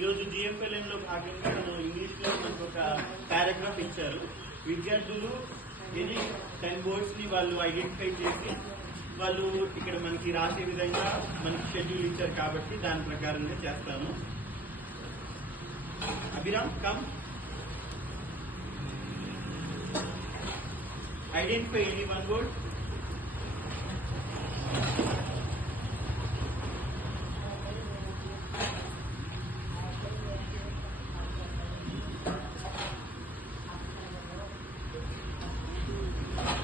ఈరోజు GFLN లో భాగంగా ఇంగ్లీష్ లో మనకు ఒక పారాగ్రాఫ్ ఇచ్చారు. విద్యార్థులు ఎనీ 10 వర్డ్స్ ని వాళ్ళు ఐడెంటిఫై చేసి వాళ్ళు ఇక్కడ మనకి రాసే విధంగా మనకి షెడ్యూల్ ఇచ్చారు కాబట్టి దాని ప్రకారంగా చేస్తాను. Abhiram come. Identify any 1 word.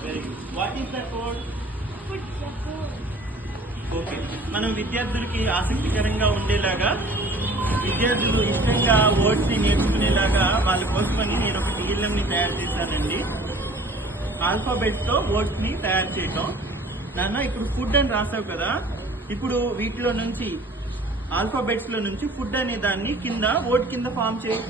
Very good. What is that word? Okay, మనం విద్యార్థులకి ఆసక్తికరంగా ఉండేలాగా విద్యార్థులు ఇష్టంగా వర్డ్స్ ని నేర్చుకునేలాగా వాళ్ళ కోసమని నేను ఒక TLM ని తయారు చేశానండి. ఆల్ఫాబెట్స్ తో వర్డ్స్ ని తయారు చేయటం. నాన్న ఇప్పుడు ఫుడ్ అని రాసావు కదా, ఇప్పుడు వీటిలో నుంచి ఆల్ఫాబెట్స్ లో నుంచి ఫుడ్ అనే దాన్ని కింద వర్డ్ కింద ఫామ్ చేయి.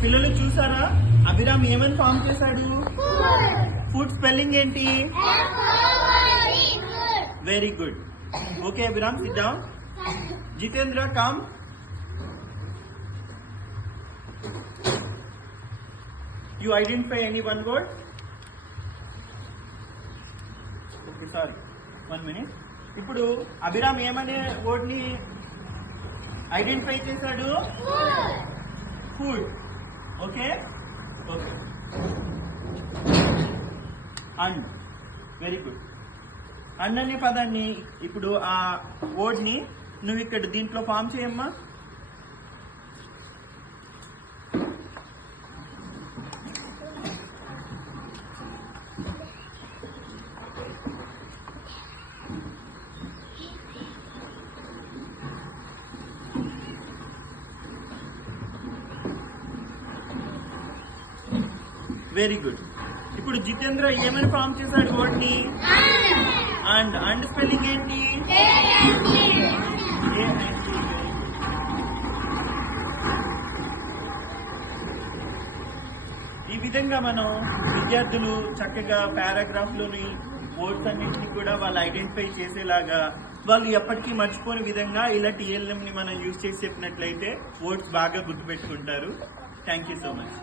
పిల్లలు చూసారా అభిరామ్ ఏమని ఫామ్ చేశాడు? ఫుడ్ స్పెల్లింగ్ ఏంటి? Very good. Okay Abhiram, SIT down. Jitendra come. You identify any 1 word. Okay, sorry, 1 minute. ఇప్పుడు అభిరామ్ ఏమనే వర్డ్ ని ఐడెంటిఫై చేశాడు? Food. Okay okay. And. Very good. And అనే పదాన్ని ఇప్పుడు ఆ వర్డ్ ని నువ్వు ఇక్కడ దీంట్లో ఫామ్ చేయమ్మా. Very good. ఇప్పుడు జితేంద్ర ఏమని ఫామ్ చేశాడు వర్డ్ ని? అండ్ స్పెల్లింగ్ ఏంటి? ఈ విధంగా మనం విద్యార్థులు చక్కగా పారాగ్రాఫ్ లోని వర్డ్స్ అన్నింటినీ కూడా వాళ్ళు ఐడెంటిఫై చేసేలాగా వాళ్ళు ఎప్పటికీ మర్చిపోని విధంగా ఇలా TLM ని మనం యూజ్ చేసి చెప్పినట్లయితే వర్డ్స్ బాగా గుర్తుపెట్టుకుంటారు. Thank you so much.